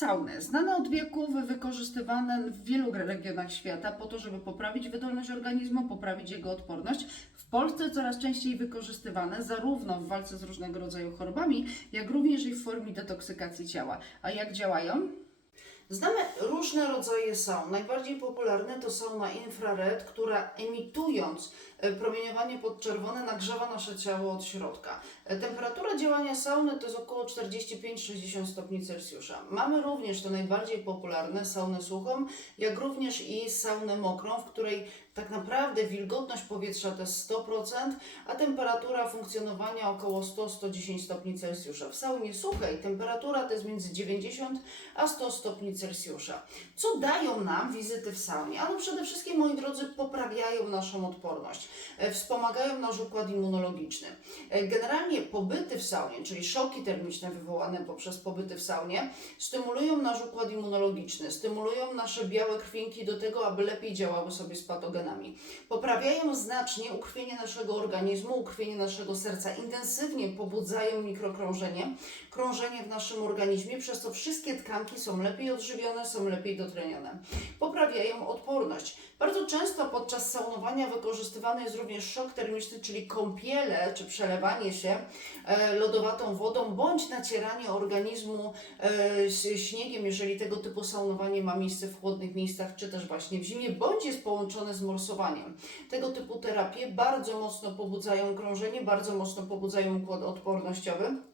Sauny, znane od wieków, wykorzystywane w wielu regionach świata po to, żeby poprawić wydolność organizmu, poprawić jego odporność. W Polsce coraz częściej wykorzystywane zarówno w walce z różnego rodzaju chorobami, jak również i w formie detoksykacji ciała. A jak działają? Znamy różne rodzaje saun. Najbardziej popularne to sauna infrared, która emitując e, promieniowanie podczerwone nagrzewa nasze ciało od środka. E, Temperatura działania sauny to jest około 45-60 stopni Celsjusza. Mamy również te najbardziej popularne saunę suchą, jak również i saunę mokrą, w której tak naprawdę wilgotność powietrza to jest 100%, a temperatura funkcjonowania około 100-110 stopni Celsjusza. W saunie suchej temperatura to jest między 90 a 100 stopni Celsjusza. Co dają nam wizyty w saunie? Ano przede wszystkim, moi drodzy, poprawiają naszą odporność, e, wspomagają nasz układ immunologiczny. E, Generalnie pobyty w saunie, czyli szoki termiczne wywołane poprzez pobyty w saunie, stymulują nasz układ immunologiczny, stymulują nasze białe krwinki do tego, aby lepiej działały sobie z patogenami. Poprawiają znacznie ukrwienie naszego organizmu, ukrwienie naszego serca, intensywnie pobudzają mikrokrążenie, krążenie w naszym organizmie, przez co wszystkie tkanki są lepiej odżywione, są lepiej dotlenione. Poprawiają odporność. Bardzo często podczas saunowania wykorzystywany jest również szok termiczny, czyli kąpiele czy przelewanie się e, lodowatą wodą, bądź nacieranie organizmu e, śniegiem, jeżeli tego typu saunowanie ma miejsce w chłodnych miejscach, czy też właśnie w zimie, bądź jest połączone z morsowaniem. Tego typu terapie bardzo mocno pobudzają krążenie, bardzo mocno pobudzają układ odpornościowy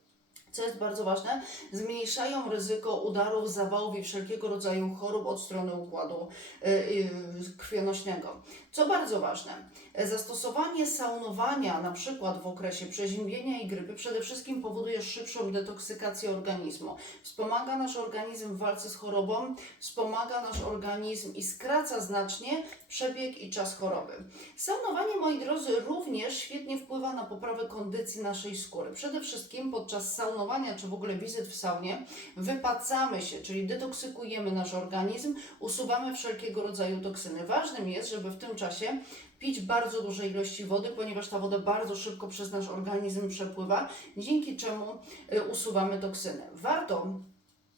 co jest bardzo ważne, zmniejszają ryzyko udarów, zawałów i wszelkiego rodzaju chorób od strony układu y, y, krwionośnego. Co bardzo ważne, zastosowanie saunowania na przykład w okresie przeziębienia i grypy przede wszystkim powoduje szybszą detoksykację organizmu. Wspomaga nasz organizm w walce z chorobą, wspomaga nasz organizm i skraca znacznie przebieg i czas choroby. Saunowanie, moi drodzy, również świetnie wpływa na poprawę kondycji naszej skóry. Przede wszystkim podczas saunowania, czy w ogóle wizyt w saunie, wypacamy się, czyli detoksykujemy nasz organizm, usuwamy wszelkiego rodzaju toksyny. Ważnym jest, żeby w tym czasie pić bardzo duże ilości wody, ponieważ ta woda bardzo szybko przez nasz organizm przepływa, dzięki czemu y, usuwamy toksyny. Warto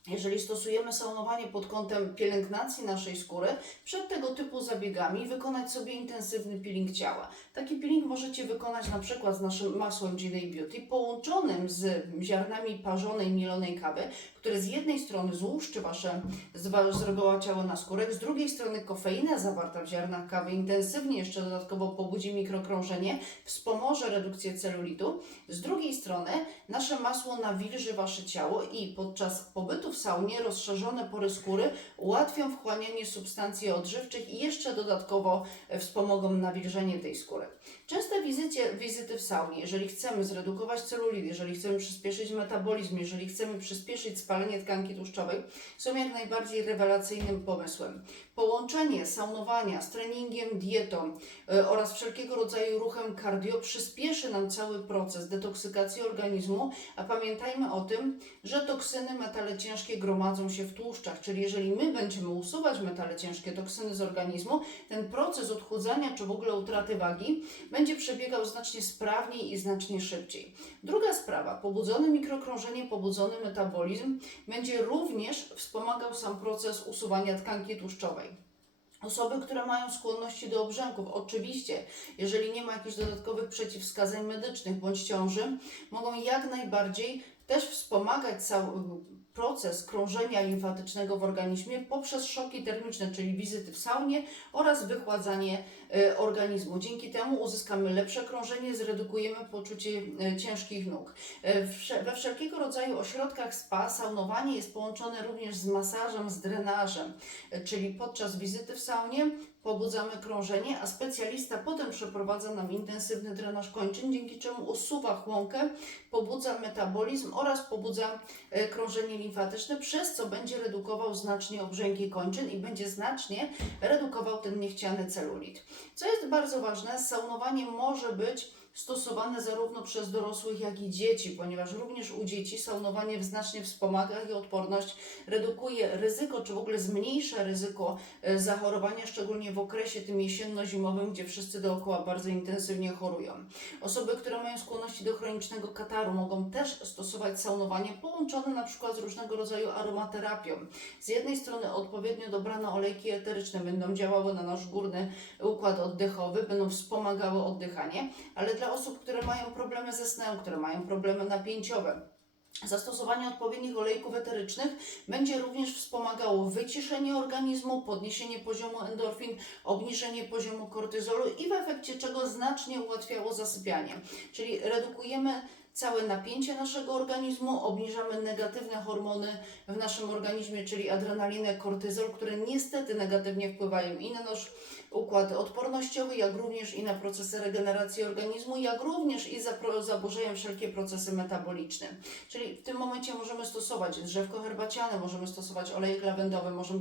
jeżeli stosujemy saunowanie pod kątem pielęgnacji naszej skóry, przed tego typu zabiegami wykonać sobie intensywny peeling ciała. Taki peeling możecie wykonać na przykład z naszym masłem GD Beauty połączonym z ziarnami parzonej, mielonej kawy, które z jednej strony złuszczy Wasze zrobiła ciało na skórek, z drugiej strony kofeina zawarta w ziarnach kawy intensywnie jeszcze dodatkowo pobudzi mikrokrążenie, wspomoże redukcję celulitu. Z drugiej strony nasze masło nawilży Wasze ciało i podczas pobytu w saunie rozszerzone pory skóry ułatwią wchłanianie substancji odżywczych i jeszcze dodatkowo e, wspomogą nawilżenie tej skóry. Częste wizycie, wizyty w saunie, jeżeli chcemy zredukować celulit, jeżeli chcemy przyspieszyć metabolizm, jeżeli chcemy przyspieszyć spalenie tkanki tłuszczowej, są jak najbardziej rewelacyjnym pomysłem. Połączenie saunowania z treningiem, dietą y, oraz wszelkiego rodzaju ruchem cardio przyspieszy nam cały proces detoksykacji organizmu, a pamiętajmy o tym, że toksyny, metale ciężkie gromadzą się w tłuszczach, czyli jeżeli my będziemy usuwać metale ciężkie, toksyny z organizmu, ten proces odchudzania czy w ogóle utraty wagi będzie przebiegał znacznie sprawniej i znacznie szybciej. Druga sprawa, pobudzone mikrokrążenie, pobudzony metabolizm będzie również wspomagał sam proces usuwania tkanki tłuszczowej. Osoby, które mają skłonności do obrzęków, oczywiście, jeżeli nie ma jakichś dodatkowych przeciwwskazań medycznych bądź ciąży, mogą jak najbardziej też wspomagać cały proces krążenia limfatycznego w organizmie poprzez szoki termiczne, czyli wizyty w saunie oraz wychładzanie e, organizmu. Dzięki temu uzyskamy lepsze krążenie, zredukujemy poczucie e, ciężkich nóg. E, We wszelkiego rodzaju ośrodkach spa saunowanie jest połączone również z masażem, z drenażem, czyli podczas wizyty w saunie pobudzamy krążenie, a specjalista potem przeprowadza nam intensywny drenaż kończyn, dzięki czemu usuwa chłonkę, pobudza metabolizm oraz pobudza e, krążenie limfatyczne, przez co będzie redukował znacznie obrzęki kończyn i będzie znacznie redukował ten niechciany celulit. Co jest bardzo ważne, saunowanie może być stosowane zarówno przez dorosłych, jak i dzieci, ponieważ również u dzieci saunowanie znacznie wspomaga ich odporność, redukuje ryzyko, czy w ogóle zmniejsza ryzyko e, zachorowania, szczególnie w okresie tym jesienno-zimowym, gdzie wszyscy dookoła bardzo intensywnie chorują. Osoby, które mają skłonności do chronicznego kataru, mogą też stosować saunowanie połączone na przykład z różnego rodzaju aromaterapią. Z jednej strony odpowiednio dobrane olejki eteryczne będą działały na nasz górny układ oddechowy, będą wspomagały oddychanie, ale dla osób, które mają problemy ze snem, które mają problemy napięciowe, Zastosowanie odpowiednich olejków eterycznych będzie również wspomagało wyciszenie organizmu, podniesienie poziomu endorfin, obniżenie poziomu kortyzolu i w efekcie czego znacznie ułatwiało zasypianie. Czyli redukujemy całe napięcie naszego organizmu, obniżamy negatywne hormony w naszym organizmie, czyli adrenalinę, kortyzol, które niestety negatywnie wpływają i na nasz układ odpornościowy, jak również i na procesy regeneracji organizmu, jak również i zaburzają wszelkie procesy metaboliczne. Czyli w tym momencie możemy stosować drzewko herbaciane, możemy stosować olejek lawendowy, możemy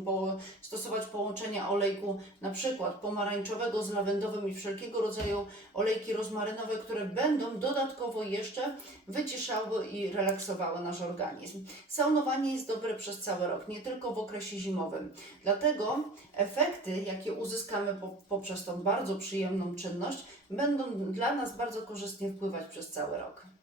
stosować połączenia olejku na przykład pomarańczowego z lawendowym i wszelkiego rodzaju olejki rozmarynowe, które będą dodatkowo jeszcze wyciszały i relaksowały nasz organizm. Saunowanie jest dobre przez cały rok, nie tylko w okresie zimowym. Dlatego efekty, jakie uzyskamy poprzez tą bardzo przyjemną czynność, będą dla nas bardzo korzystnie wpływać przez cały rok.